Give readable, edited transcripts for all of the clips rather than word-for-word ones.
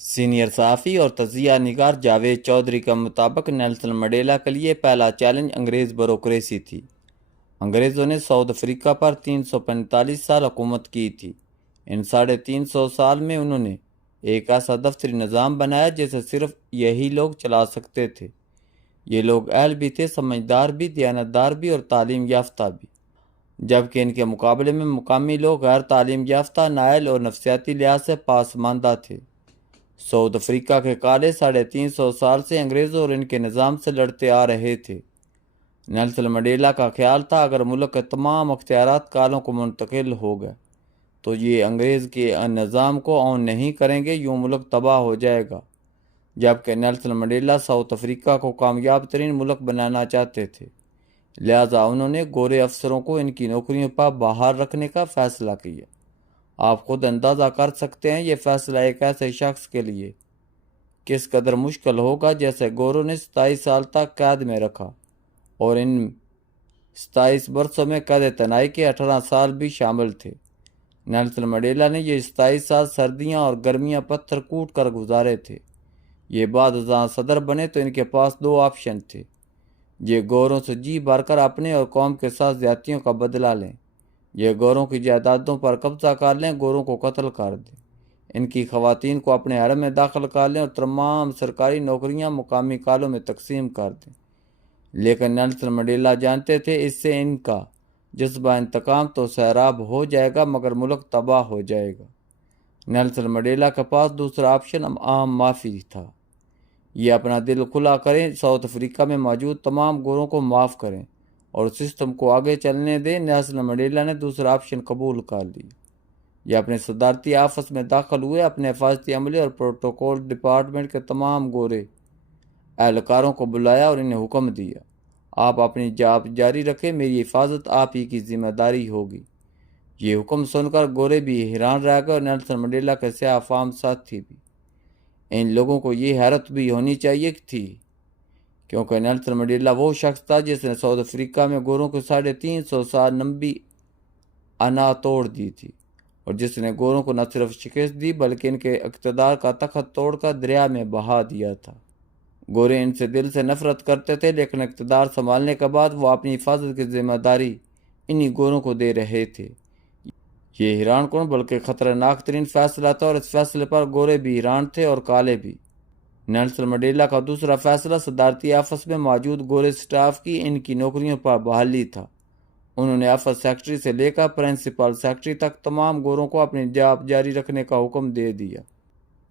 Senior صحافی اور تجزیہ نگار جاوید چودھری کے مطابق نیلسن منڈیلا کے لیے پہلا چیلنج انگریز بیوروکریسی تھی۔ انگریزوں نے ساؤتھ افریقہ پر 345 سال حکومت کی تھی۔ ان 350 سال میں انہوں نے ایک ایسا دفتری نظام بنایا جسے صرف یہی لوگ چلا سکتے تھے۔ یہ لوگ اہل بھی تھے، سمجھدار بھی، دیانتدار بھی اور تعلیم یافتہ بھی، جبکہ ان کے مقابلے میں مقامی لوگ غیر تعلیم یافتہ، نائل اور نفسیاتی لحاظ سے پاسماندہ تھے۔ ساؤتھ افریقہ کے قلعے 350 سال سے انگریزوں اور ان کے نظام سے لڑتے آ رہے تھے۔ نیلسن منڈیلا کا خیال تھا اگر ملک کے تمام اختیارات کالوں کو منتقل ہو گئے تو یہ انگریز کے نظام کو آن نہیں کریں گے، یوں ملک تباہ ہو جائے گا۔ جبکہ نیلسن منڈیلا ساؤتھ افریقہ کو کامیاب ترین ملک بنانا چاہتے تھے، لہذا انہوں نے گورے افسروں کو ان کی نوکریوں پر باہر رکھنے کا فیصلہ کیا۔ آپ خود اندازہ کر سکتے ہیں یہ فیصلہ ایک ایسے شخص کے لیے کس قدر مشکل ہوگا جیسے گوروں نے 27 سال تک قید میں رکھا، اور ان 27 برسوں میں قید تنہائی کے 18 سال بھی شامل تھے۔ نیلسن منڈیلا نے یہ 27 سال سردیاں اور گرمیاں پتھر کوٹ کر گزارے تھے۔ یہ بعد ازاں صدر بنے تو ان کے پاس 2 آپشن تھے: یہ گوروں سے جی بھر کر اپنے اور قوم کے ساتھ زیادتیوں کا بدلہ لیں، یہ گوروں کی جائیدادوں پر قبضہ کر لیں، گوروں کو قتل کر دیں، ان کی خواتین کو اپنے حرم میں داخل کر لیں اور تمام سرکاری نوکریاں مقامی کالوں میں تقسیم کر دیں۔ لیکن نیلسن منڈیلا جانتے تھے اس سے ان کا جذبہ انتقام تو سیراب ہو جائے گا مگر ملک تباہ ہو جائے گا۔ نیلسن منڈیلا کے پاس دوسرا آپشن عام معافی تھا۔ یہ اپنا دل کھلا کریں، ساؤتھ افریقہ میں موجود تمام گوروں کو معاف کریں اور سسٹم کو آگے چلنے دیں۔ نیلسن منڈیلا نے دوسرا آپشن قبول کر لیا۔ یہ اپنے صدارتی آفس میں داخل ہوئے، اپنے حفاظتی عملے اور پروٹوکول ڈپارٹمنٹ کے تمام گورے اہلکاروں کو بلایا اور انہیں حکم دیا: آپ اپنی جاب جاری رکھیں، میری حفاظت آپ ہی کی ذمہ داری ہوگی۔ یہ حکم سن کر گورے بھی حیران رہ گئے اور نیلسن منڈیلا کے سیاہ فام ساتھی بھی۔ ان لوگوں کو یہ حیرت بھی ہونی چاہیے تھی کیونکہ نیلسن منڈیلا وہ شخص تھا جس نے ساؤتھ افریقہ میں گوروں کو 350 سال لمبی انا توڑ دی تھی، اور جس نے گوروں کو نہ صرف شکست دی بلکہ ان کے اقتدار کا تخت توڑ کر دریا میں بہا دیا تھا۔ گورے ان سے دل سے نفرت کرتے تھے، لیکن اقتدار سنبھالنے کے بعد وہ اپنی حفاظت کی ذمہ داری انہی گوروں کو دے رہے تھے۔ یہ حیران کن بلکہ خطرناک ترین فیصلہ تھا، اور اس فیصلے پر گورے بھی حیران تھے اور کالے بھی۔ نیلسن منڈیلا کا دوسرا فیصلہ صدارتی آفس میں موجود گورے سٹاف کی ان کی نوکریوں پر بحالی تھا۔ انہوں نے آفس سیکرٹری سے لے کر پرنسپل سیکرٹری تک تمام گوروں کو اپنی جاب جاری رکھنے کا حکم دے دیا۔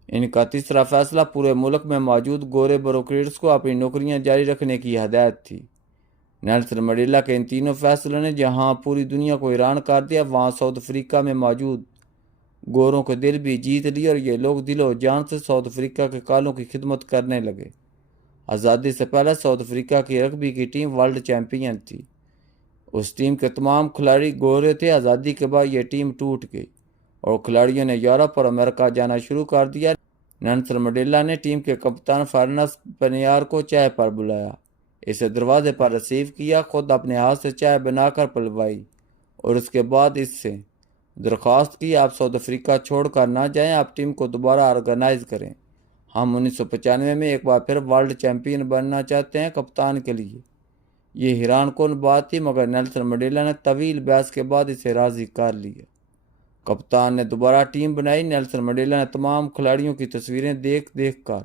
ان کا تیسرا فیصلہ پورے ملک میں موجود گورے بیوروکریٹس کو اپنی نوکریاں جاری رکھنے کی ہدایت تھی۔ نیلسن منڈیلا کے ان تینوں فیصلوں نے جہاں پوری دنیا کو حیران کر دیا، وہاں ساؤتھ افریقہ میں موجود گوروں کے دل بھی جیت لیے، اور یہ لوگ دل و جان سے ساؤتھ افریقہ کے کالوں کی خدمت کرنے لگے۔ آزادی سے پہلے ساؤتھ افریقہ کی رگبی کی ٹیم ورلڈ چیمپئن تھی۔ اس ٹیم کے تمام کھلاڑی گورے تھے۔ آزادی کے بعد یہ ٹیم ٹوٹ گئی اور کھلاڑیوں نے یورپ اور امریکہ جانا شروع کر دیا۔ نیلسن منڈیلا نے ٹیم کے کپتان فرنس پنیار کو چائے پر بلایا، اسے دروازے پر ریسیو کیا، خود اپنے ہاتھ سے چائے بنا کر پلوائی، اور اس کے بعد اس سے درخواست کی: آپ ساؤتھ افریقہ چھوڑ کر نہ جائیں، آپ ٹیم کو دوبارہ آرگنائز کریں۔ ہم 1995 میں ایک بار پھر ورلڈ چیمپئن بننا چاہتے ہیں۔ کپتان کے لیے یہ حیران کن بات تھی، مگر نیلسن منڈیلا نے طویل بحث کے بعد اسے راضی کر لیا۔ کپتان نے دوبارہ ٹیم بنائی۔ نیلسن منڈیلا نے تمام کھلاڑیوں کی تصویریں دیکھ کر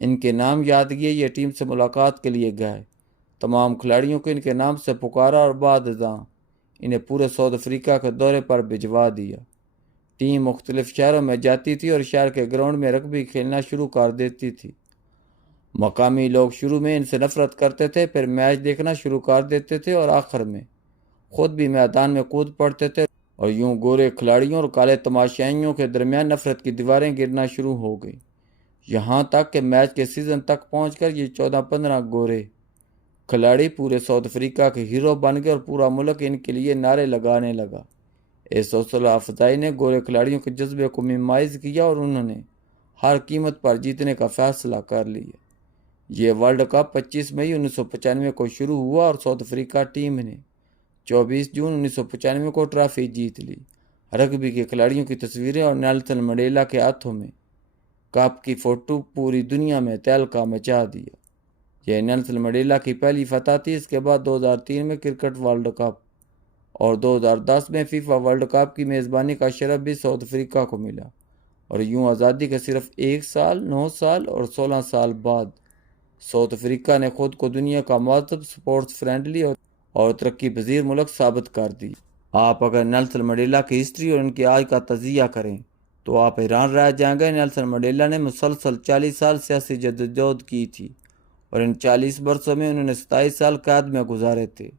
ان کے نام یاد کیے۔ یہ ٹیم سے ملاقات کے لیے گئے، تمام کھلاڑیوں کو ان کے نام سے پکارا اور بعد ازاں انہیں پورے ساؤتھ افریقہ کے دورے پر بھجوا دیا۔ ٹیم مختلف شہروں میں جاتی تھی اور شہر کے گراؤنڈ میں رگبی کھیلنا شروع کر دیتی تھی۔ مقامی لوگ شروع میں ان سے نفرت کرتے تھے، پھر میچ دیکھنا شروع کر دیتے تھے اور آخر میں خود بھی میدان میں کود پڑتے تھے، اور یوں گورے کھلاڑیوں اور کالے تماشائیوں کے درمیان نفرت کی دیواریں گرنا شروع ہو گئی، یہاں تک کہ میچ کے سیزن تک پہنچ کر یہ 14-15 گورے کھلاڑی پورے ساؤتھ افریقہ کے ہیرو بن گئے اور پورا ملک ان کے لیے نعرے لگانے لگا۔ اس حوصلہ افزائی نے گورے کھلاڑیوں کے جذبے کو ممائز کیا اور انہوں نے ہر قیمت پر جیتنے کا فیصلہ کر لیا۔ یہ ورلڈ کپ 25 مئی 1995 کو شروع ہوا اور ساؤتھ افریقہ ٹیم نے 24 جون 1995 کو ٹرافی جیت لی۔ رگبی کے کھلاڑیوں کی تصویریں اور نیلسن منڈیلا کے ہاتھوں میں کپ کی فوٹو پوری دنیا میں تہلکہ مچا دیا۔ یہ نیلسن منڈیلا کی پہلی فتح تھی۔ اس کے بعد 2003 میں کرکٹ ورلڈ کپ اور 2010 میں فیفا ورلڈ کپ کی میزبانی کا شرف بھی ساؤتھ افریقہ کو ملا، اور یوں آزادی کے صرف 1 سال، 9 سال اور 16 سال بعد ساؤتھ افریقہ نے خود کو دنیا کا مہذب، سپورٹس فرینڈلی اور ترقی پذیر ملک ثابت کر دی۔ آپ اگر نیلسن منڈیلا کی ہسٹری اور ان کی آج کا تجزیہ کریں تو آپ حیران رہ جائیں گے۔ نیلسن منڈیلا نے مسلسل 40 سال سیاسی جدوجہد کی تھی، اور ان 40 برسوں میں انہوں نے 27 سال قید میں گزارے تھے۔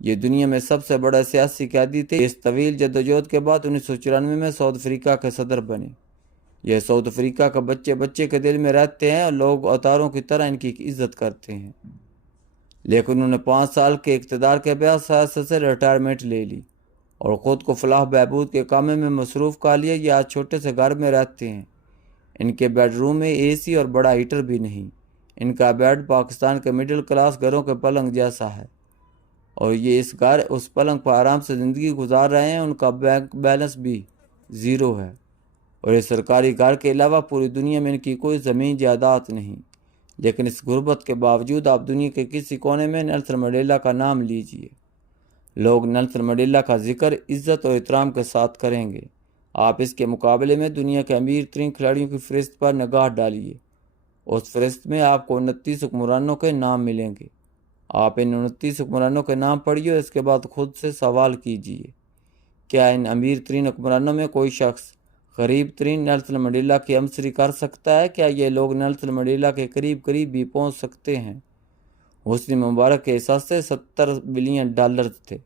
یہ دنیا میں سب سے بڑا سیاسی قیدی تھے۔ اس طویل جدوجہد کے بعد 1994 میں ساؤتھ افریقہ کے صدر بنے۔ یہ ساؤتھ افریقہ کا بچے بچے کے دل میں رہتے ہیں، اور لوگ اوتاروں کی طرح ان کی عزت کرتے ہیں۔ لیکن انہوں نے 5 سال کے اقتدار کے بعد سیاست سے ریٹائرمنٹ لے لی اور خود کو فلاح بہبود کے کاموں میں مصروف کر لیا۔ یہ آج چھوٹے سے گھر میں رہتے ہیں۔ ان کے بیڈ روم میں اے سی اور بڑا ہیٹر بھی نہیں۔ ان کا بیڈ پاکستان کے مڈل کلاس گھروں کے پلنگ جیسا ہے، اور یہ اس پلنگ پر آرام سے زندگی گزار رہے ہیں۔ ان کا بینک بیلنس بھی 0 ہے، اور اس سرکاری گھر کے علاوہ پوری دنیا میں ان کی کوئی زمین جائیداد نہیں۔ لیکن اس غربت کے باوجود آپ دنیا کے کسی کونے میں نیلسن منڈیلا کا نام لیجئے، لوگ نیلسن منڈیلا کا ذکر عزت اور احترام کے ساتھ کریں گے۔ آپ اس کے مقابلے میں دنیا کے امیر ترین کھلاڑیوں کی فہرست پر نگاہ ڈالیے۔ اس فہرست میں آپ کو 29 حکمرانوں کے نام ملیں گے۔ آپ ان 29 حکمرانوں کے نام پڑھیے، اور اس کے بعد خود سے سوال کیجئے، کیا ان امیر ترین حکمرانوں میں کوئی شخص غریب ترین نیلسن منڈیلا کی ہمسری کر سکتا ہے؟ کیا یہ لوگ نیلسن منڈیلا کے قریب بھی پہنچ سکتے ہیں؟ حسنی مبارک کے حصے $70 بلین تھے،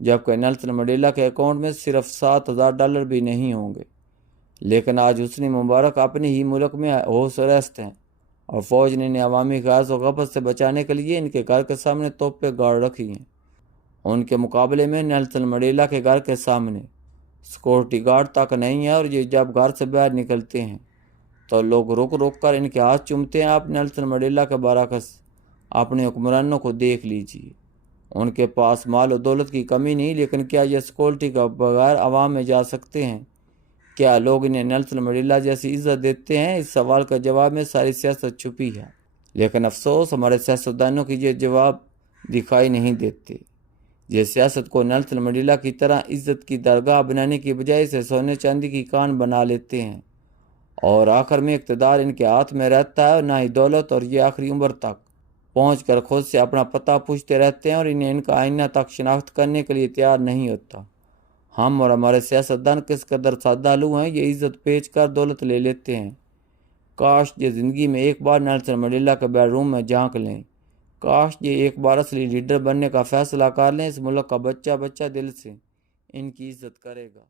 جبکہ نیلسن منڈیلا کے اکاؤنٹ میں صرف $7,000 بھی نہیں ہوں گے۔ لیکن آج حسنی مبارک اپنے ہی ملک میں ہوش ارست ہیں، اور فوج نے انہیں عوامی غیظ و غضب سے بچانے کے لیے ان کے گھر کے سامنے توپیں گاڑ رکھی ہیں۔ ان کے مقابلے میں نیلسن منڈیلا کے گھر کے سامنے سیکورٹی گارڈ تک نہیں ہے، اور یہ جب گھر سے باہر نکلتے ہیں تو لوگ رک کر ان کے ہاتھ چومتے ہیں۔ آپ نیلسن منڈیلا کے برعکس اپنے حکمرانوں کو دیکھ لیجئے۔ ان کے پاس مال و دولت کی کمی نہیں، لیکن کیا یہ سیکورٹی کے بغیر عوام میں جا سکتے ہیں؟ کیا لوگ انہیں نیلسن منڈیلا جیسی عزت دیتے ہیں؟ اس سوال کا جواب میں ساری سیاست چھپی ہے، لیکن افسوس ہمارے سیاستدانوں کی یہ جواب دکھائی نہیں دیتے۔ یہ سیاست کو نیلسن منڈیلا کی طرح عزت کی درگاہ بنانے کی بجائے اسے سونے چاندی کی کان بنا لیتے ہیں، اور آخر میں اقتدار ان کے ہاتھ میں رہتا ہے، اور نہ ہی دولت، اور یہ آخری عمر تک پہنچ کر خود سے اپنا پتہ پوچھتے رہتے ہیں، اور انہیں ان کا آئینہ تک شناخت کرنے کے لیے تیار نہیں ہوتا۔ ہم اور ہمارے سیاستدان کس قدر سادھالو ہیں، یہ عزت بیچ کر دولت لے لیتے ہیں۔ کاش یہ زندگی میں ایک بار نیلسن منڈیلا کے بیڈ روم میں جھانک لیں۔ کاش یہ ایک بار اصلی لیڈر بننے کا فیصلہ کر لیں۔ اس ملک کا بچہ دل سے ان کی عزت کرے گا۔